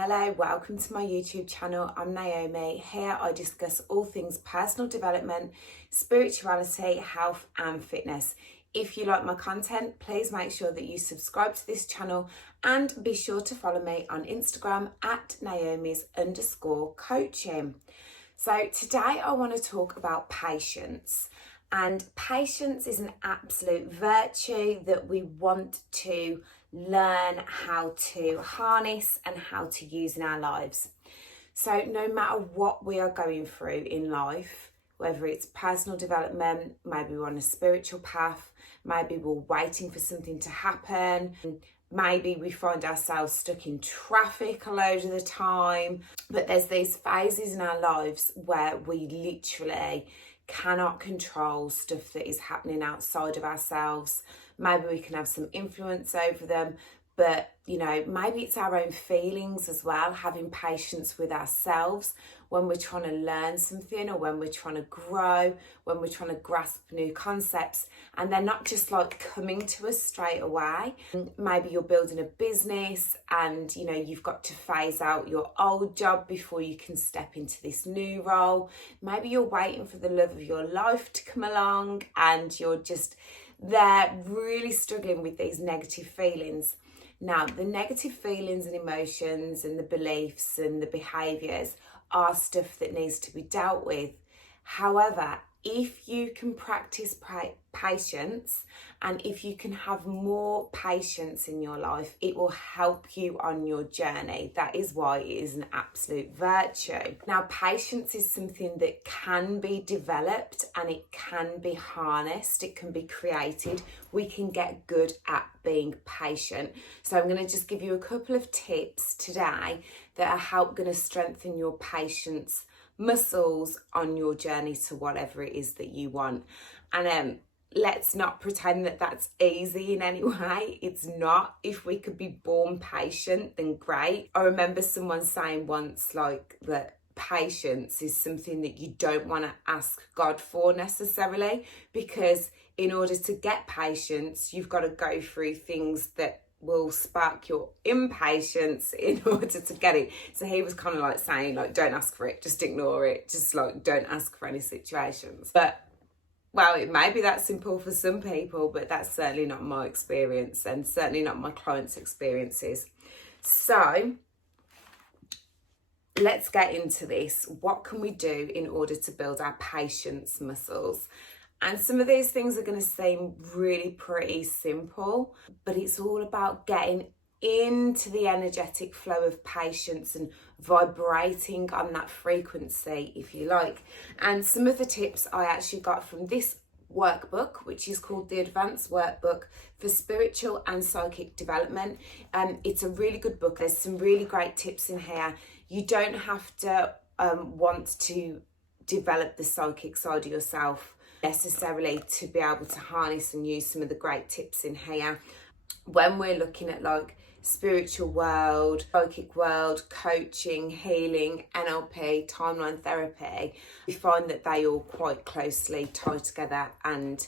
Hello, welcome to my YouTube channel. I'm Naomi. Here I discuss all things personal development, spirituality, health and fitness. If you like my content, please make sure that you subscribe to this channel and be sure to follow me on Instagram at Naomi's_coaching. So today I want to talk about patience. And patience is an absolute virtue that we want to learn how to harness and how to use in our lives. So no matter what we are going through in life, whether it's personal development, maybe we're on a spiritual path, maybe we're waiting for something to happen, maybe we find ourselves stuck in traffic a load of the time, but there's these phases in our lives where we literally cannot control stuff that is happening outside of ourselves. Maybe we can have some influence over them, but maybe it's our own feelings as well, having patience with ourselves when we're trying to learn something or when we're trying to grow, when we're trying to grasp new concepts, and they're not just like coming to us straight away. Maybe you're building a business and you've got to phase out your old job before you can step into this new role. Maybe you're waiting for the love of your life to come along and you're just there really struggling with these negative feelings. Now, the negative feelings and emotions and the beliefs and the behaviours are stuff that needs to be dealt with. However, if you can practice patience and if you can have more patience in your life, it will help you on your journey. That is why it is an absolute virtue. Now, patience is something that can be developed and it can be harnessed, it can be created. We can get good at being patient. So I'm going to just give you a couple of tips today that are going to strengthen your patience muscles on your journey to whatever it is that you want. And let's not pretend that that's easy in any way. It's not. If we could be born patient, then great. I remember someone saying once that patience is something that you don't want to ask God for necessarily, because in order to get patience, you've got to go through things that will spark your impatience in order to get it. So he was kind of saying don't ask for it, just ignore it, just don't ask for any situations. But well, it may be that simple for some people, but that's certainly not my experience and certainly not my clients' experiences. So let's get into this. What can we do in order to build our patience muscles? And some of these things are going to seem really pretty simple, but it's all about getting into the energetic flow of patience and vibrating on that frequency, if you like. And some of the tips I actually got from this workbook, which is called the Advanced Workbook for Spiritual and Psychic Development. It's a really good book. There's some really great tips in here. You don't have to want to develop the psychic side of yourself necessarily to be able to harness and use some of the great tips in here. When we're looking at spiritual world, psychic world, coaching, healing, NLP, timeline therapy, we find that they all quite closely tie together. And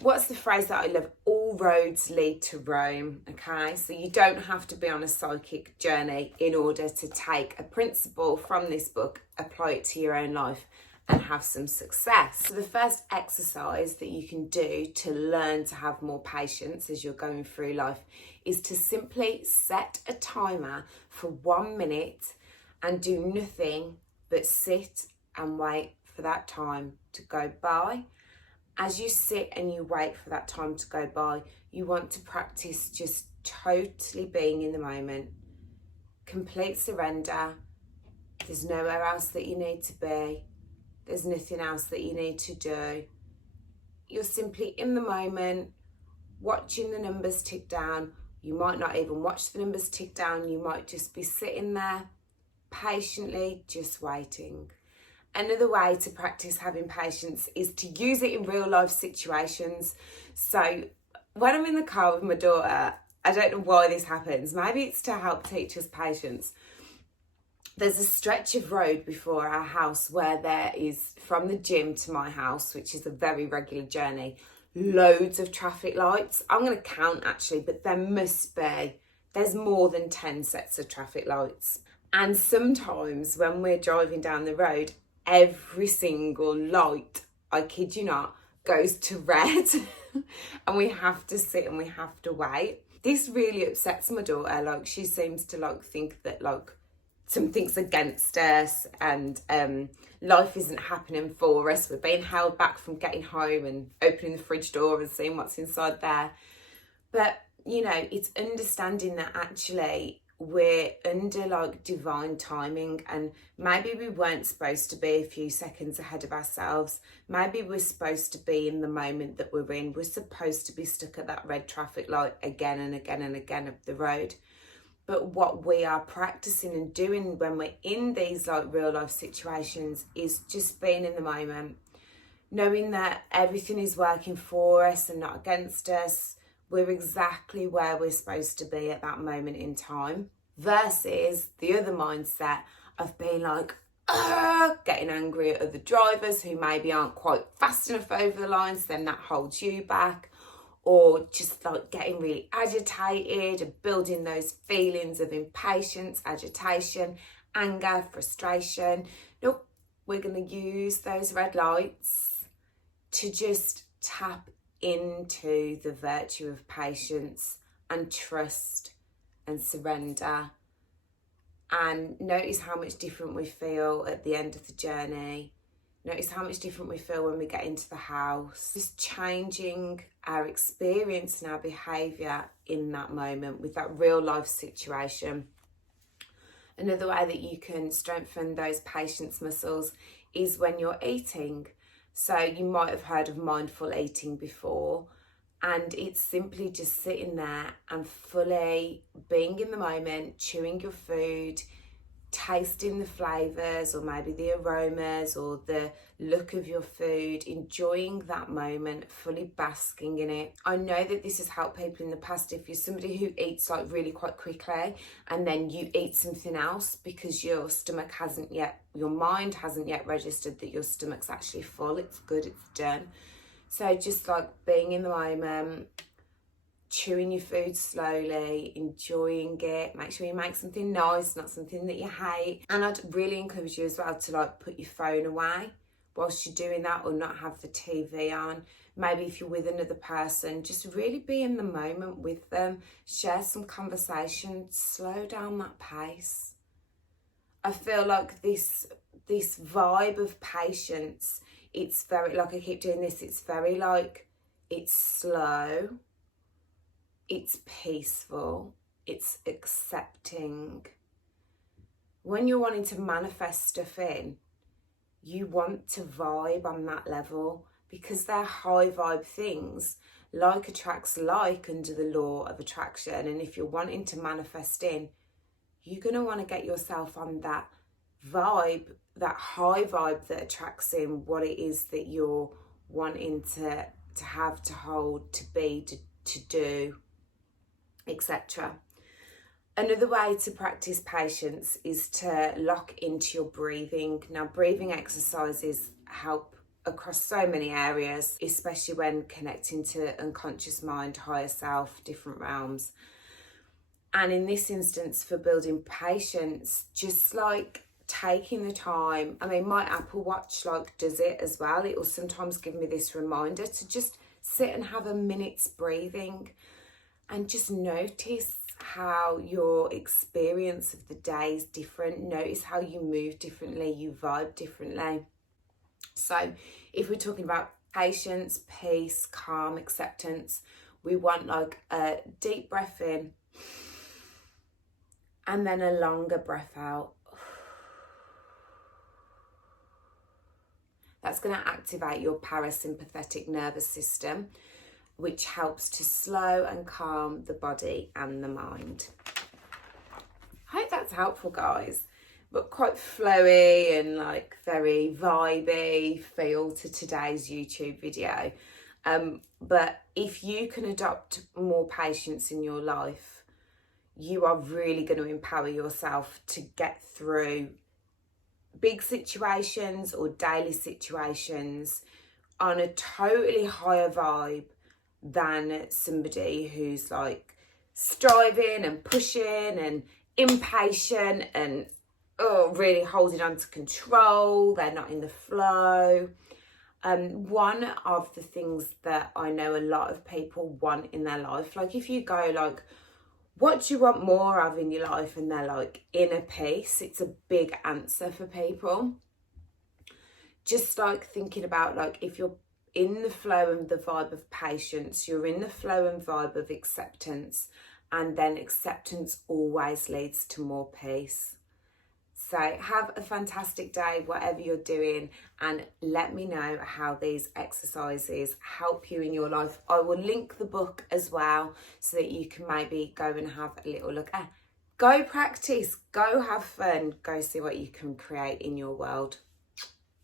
what's the phrase that I love? All roads lead to Rome. Okay, so you don't have to be on a psychic journey in order to take a principle from this book, apply it to your own life and have some success. So the first exercise that you can do to learn to have more patience as you're going through life is to simply set a timer for 1 minute and do nothing but sit and wait for that time to go by. As you sit and you wait for that time to go by, you want to practice just totally being in the moment, complete surrender. There's nowhere else that you need to be. There's nothing else that you need to do. You're simply in the moment, watching the numbers tick down. You might not even watch the numbers tick down. You might just be sitting there patiently, just waiting. Another way to practice having patience is to use it in real life situations. So when I'm in the car with my daughter, I don't know why this happens. Maybe it's to help teach us patience. There's a stretch of road before our house where there is, from the gym to my house, which is a very regular journey, loads of traffic lights. I'm going to count actually, but there must be there's more than 10 sets of traffic lights. And sometimes when we're driving down the road, every single light, I kid you not, goes to red and we have to sit and we have to wait. This really upsets my daughter. Like, she seems to like think that like something's against us and life isn't happening for us. We're being held back from getting home and opening the fridge door and seeing what's inside there. But, you know, it's understanding that actually we're under like divine timing, and maybe we weren't supposed to be a few seconds ahead of ourselves. Maybe we're supposed to be in the moment that we're in. We're supposed to be stuck at that red traffic light again and again and again up the road. But what we are practicing and doing when we're in these like real life situations is just being in the moment, knowing that everything is working for us and not against us. We're exactly where we're supposed to be at that moment in time, versus the other mindset of being like, getting angry at other drivers who maybe aren't quite fast enough over the lines, then that holds you back, or just like getting really agitated and building those feelings of impatience, agitation, anger, frustration. Nope, we're going to use those red lights to just tap into the virtue of patience and trust and surrender, and notice how much different we feel at the end of the journey. Notice how much different we feel when we get into the house. Just changing our experience and our behaviour in that moment with that real life situation. Another way that you can strengthen those patience muscles is when you're eating. So you might have heard of mindful eating before, and it's simply just sitting there and fully being in the moment, chewing your food, tasting the flavours or maybe the aromas or the look of your food, enjoying that moment, fully basking in it. I know that this has helped people in the past. If you're somebody who eats like really quite quickly and then you eat something else because your stomach hasn't yet, your mind hasn't yet registered that your stomach's actually full, it's good, it's done. So just like being in the moment, chewing your food slowly, enjoying it. Make sure you make something nice, not something that you hate. And I'd really encourage you as well to like put your phone away whilst you're doing that, or not have the TV on. Maybe if you're with another person, just really be in the moment with them, share some conversation, slow down that pace. I feel like this vibe of patience, it's very, like I keep doing this, it's very like, it's slow, it's peaceful, it's accepting. When you're wanting to manifest stuff in, you want to vibe on that level, because they're high vibe things. Like attracts like under the law of attraction. And if you're wanting to manifest in, you're going to want to get yourself on that vibe, that high vibe that attracts in what it is that you're wanting to have, to hold, to be, to do, etc. Another way to practice patience is to lock into your breathing. Now, breathing exercises help across so many areas, especially when connecting to unconscious mind, higher self, different realms. And in this instance, for building patience, just like taking the time, I mean, my Apple Watch like does it as well. It will sometimes give me this reminder to just sit and have a minute's breathing and just notice how your experience of the day is different. Notice how you move differently, you vibe differently. So if we're talking about patience, peace, calm, acceptance, we want like a deep breath in and then a longer breath out. That's going to activate your parasympathetic nervous system, which helps to slow and calm the body and the mind. I hope that's helpful, guys. But quite flowy and like very vibey feel to today's YouTube video. But if you can adopt more patience in your life, you are really going to empower yourself to get through big situations or daily situations on a totally higher vibe than somebody who's like striving and pushing and impatient and really holding on to control. They're not in the flow. One of the things that I know a lot of people want in their life, like if you go like, what do you want more of in your life? And they're like, inner peace. It's a big answer for people. Just like thinking about like, if you're in the flow and the vibe of patience, you're in the flow and vibe of acceptance, and then acceptance always leads to more peace. So have a fantastic day, whatever you're doing, and let me know how these exercises help you in your life. I will link the book as well so that you can maybe go and have a little look. Go practice, go have fun, go see what you can create in your world.